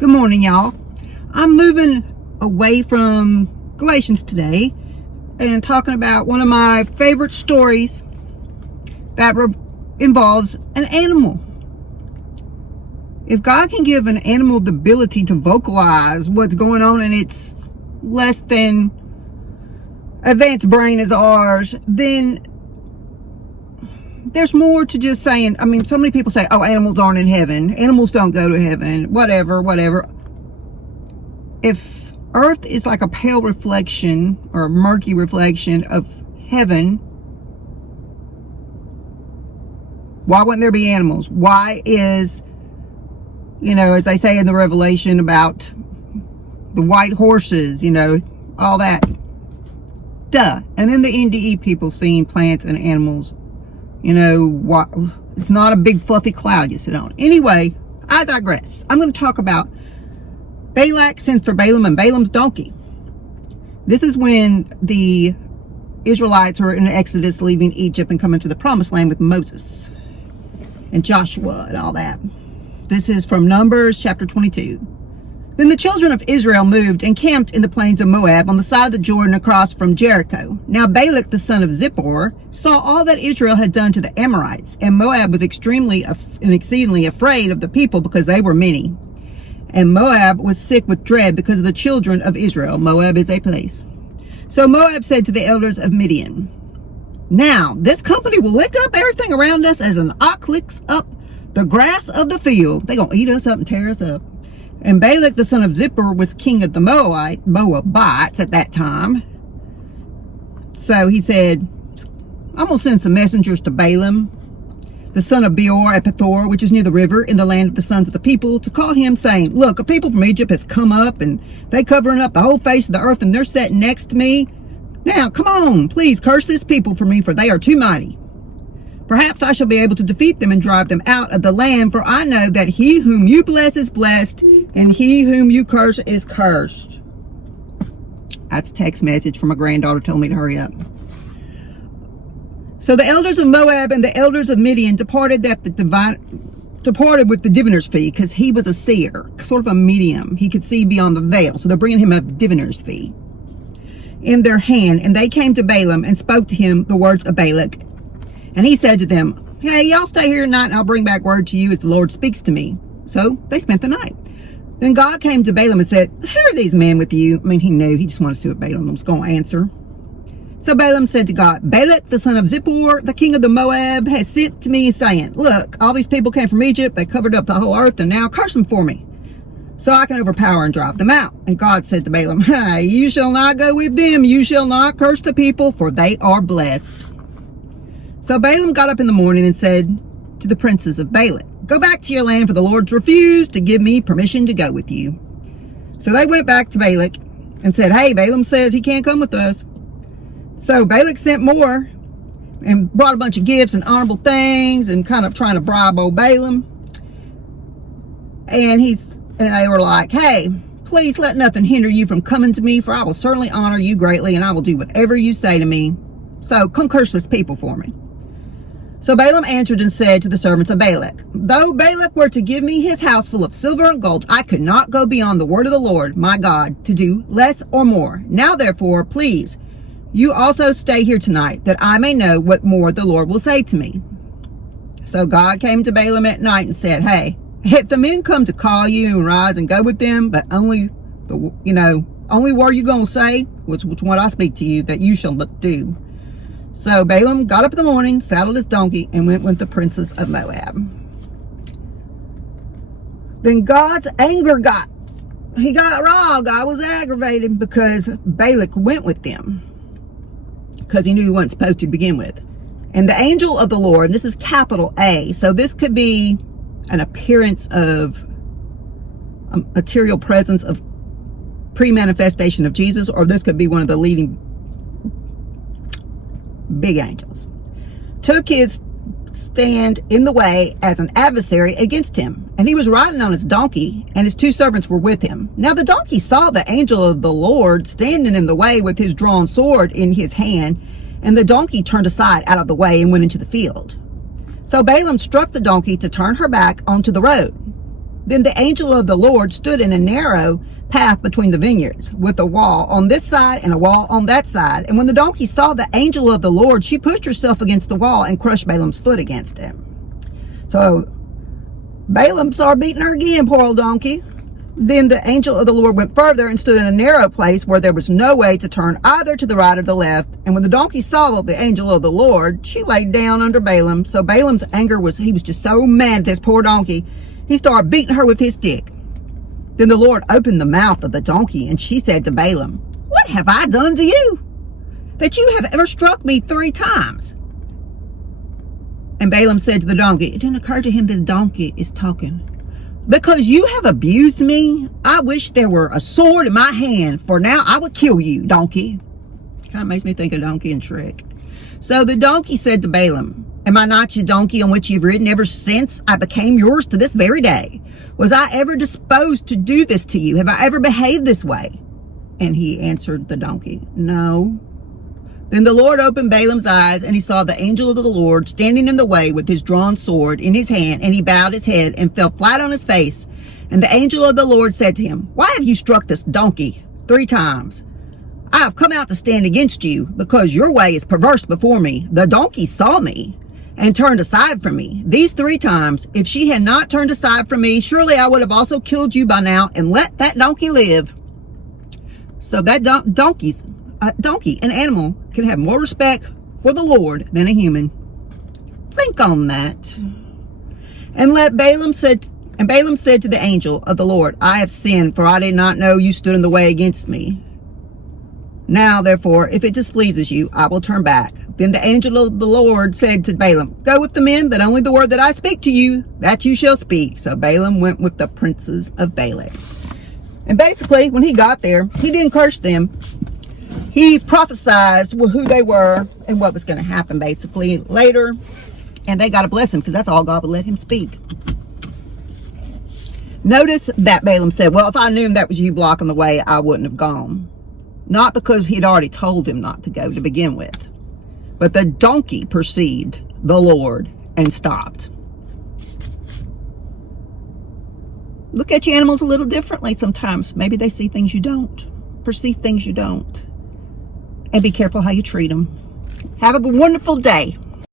Good morning, y'all. I'm moving away from Galatians today and talking about one of my favorite stories that involves an animal. If God can give an animal the ability to vocalize what's going on in its less than advanced brain as ours, then there's more to just saying. I mean, so many people say, oh, animals aren't in heaven. Animals don't go to heaven. Whatever. If Earth is like a pale reflection or a murky reflection of heaven, why wouldn't there be animals? Why is, as they say in the Revelation about the white horses, all that. Duh. And then the NDE people seeing plants and animals. What? It's not a big fluffy cloud you sit on. Anyway, I digress. I'm going to talk about Balak sent for Balaam and Balaam's donkey. This is when the Israelites were in Exodus, leaving Egypt and coming to the promised land with Moses and Joshua and all that. This is from Numbers chapter 22. Then the children of Israel moved and camped in the plains of Moab on the side of the Jordan across from Jericho. Now Balak the son of Zippor saw all that Israel had done to the Amorites, and Moab was exceedingly afraid of the people because they were many. And Moab was sick with dread because of the children of Israel. Moab is a place. So Moab said to the elders of Midian, now this company will lick up everything around us as an ox licks up the grass of the field. They're going to eat us up and tear us up. And Balak the son of Zippor was king of the Moabites at that time. So he said, I'm going to send some messengers to Balaam, the son of Beor at Pethor, which is near the river, in the land of the sons of the people, to call him, saying, look, a people from Egypt has come up, and they covering up the whole face of the earth, and they're sitting next to me. Now, come on, please curse this people for me, for they are too mighty. Perhaps I shall be able to defeat them and drive them out of the land, for I know that he whom you bless is blessed, and he whom you curse is cursed. That's a text message from my granddaughter telling me to hurry up. So the elders of Moab and the elders of Midian departed with the diviner's fee, because he was a seer, sort of a medium. He could see beyond the veil, so they're bringing him a diviner's fee in their hand. And they came to Balaam and spoke to him the words of Balak. And he said to them, hey, y'all stay here tonight, and I'll bring back word to you as the Lord speaks to me. So they spent the night. Then God came to Balaam and said, who are these men with you? I mean, he knew. He just wanted to see what Balaam was going to answer. So Balaam said to God, Balak, the son of Zippor, the king of the Moab, has sent to me saying, look, all these people came from Egypt. They covered up the whole earth, and now curse them for me, so I can overpower and drive them out. And God said to Balaam, hey, you shall not go with them. You shall not curse the people, for they are blessed. So Balaam got up in the morning and said to the princes of Balak, go back to your land, for the Lord's refused to give me permission to go with you. So they went back to Balak and said, hey, Balaam says he can't come with us. So Balak sent more and brought a bunch of gifts and honorable things and kind of trying to bribe old Balaam. And they were like, hey, please let nothing hinder you from coming to me, for I will certainly honor you greatly, and I will do whatever you say to me. So come curse this people for me. So Balaam answered and said to the servants of Balak, though Balak were to give me his house full of silver and gold, I could not go beyond the word of the Lord my God to do less or more. Now therefore, please, you also stay here tonight, that I may know what more the Lord will say to me. So God came to Balaam at night and said, hey, if the men come to call you, and rise and go with them, but only word you're going to say, which what I speak to you, that you shall do. So Balaam got up in the morning, saddled his donkey, and went with the princes of Moab. Then God's anger got raw. God was aggravated because Balak went with them, because he knew he wasn't supposed to begin with. And the angel of the Lord, and this is capital A, so this could be an appearance of a material presence of pre-manifestation of Jesus, or this could be one of the leading big angels, took his stand in the way as an adversary against him. And he was riding on his donkey, and his two servants were with him. Now the donkey saw the angel of the Lord standing in the way with his drawn sword in his hand, and the donkey turned aside out of the way and went into the field. So Balaam struck the donkey to turn her back onto the road. Then the angel of the Lord stood in a narrow path between the vineyards, with a wall on this side and a wall on that side. And when the donkey saw the angel of the Lord, she pushed herself against the wall and crushed Balaam's foot against him. So Balaam started beating her again, poor old donkey. Then the angel of the Lord went further and stood in a narrow place where there was no way to turn either to the right or the left. And when the donkey saw the angel of the Lord, she laid down under Balaam. So Balaam's anger he was just so mad at this poor donkey. He started beating her with his stick. Then the Lord opened the mouth of the donkey, and she said to Balaam, "What have I done to you, that you have ever struck me 3 times?" And Balaam said to the donkey, it didn't occur to him this donkey is talking. "Because you have abused me, I wish there were a sword in my hand, for now I would kill you, donkey." Kind of makes me think of Donkey and Shrek. So the donkey said to Balaam, "Am I not your donkey on which you've ridden ever since I became yours to this very day? Was I ever disposed to do this to you? Have I ever behaved this way?" And he answered the donkey, "No." Then the Lord opened Balaam's eyes, and he saw the angel of the Lord standing in the way with his drawn sword in his hand, and he bowed his head and fell flat on his face. And the angel of the Lord said to him, "Why have you struck this donkey 3 times? I have come out to stand against you, because your way is perverse before me. The donkey saw me and turned aside from me. These 3 times, if she had not turned aside from me, surely I would have also killed you by now and let that donkey live." So that donkey, an animal, can have more respect for the Lord than a human. Think on that. And Balaam said to the angel of the Lord, "I have sinned, for I did not know you stood in the way against me. Now, therefore, if it displeases you, I will turn back." Then the angel of the Lord said to Balaam, "Go with the men, but only the word that I speak to you, that you shall speak." So Balaam went with the princes of Balak. And basically, when he got there, he didn't curse them. He prophesied who they were and what was going to happen, basically, later. And they got a blessing, because that's all God would let him speak. Notice that Balaam said, "Well, if I knew that was you blocking the way, I wouldn't have gone." Not because he'd already told him not to go to begin with. But the donkey perceived the Lord and stopped. Look at your animals a little differently sometimes. Maybe they see things you don't, perceive things you don't. And be careful how you treat them. Have a wonderful day.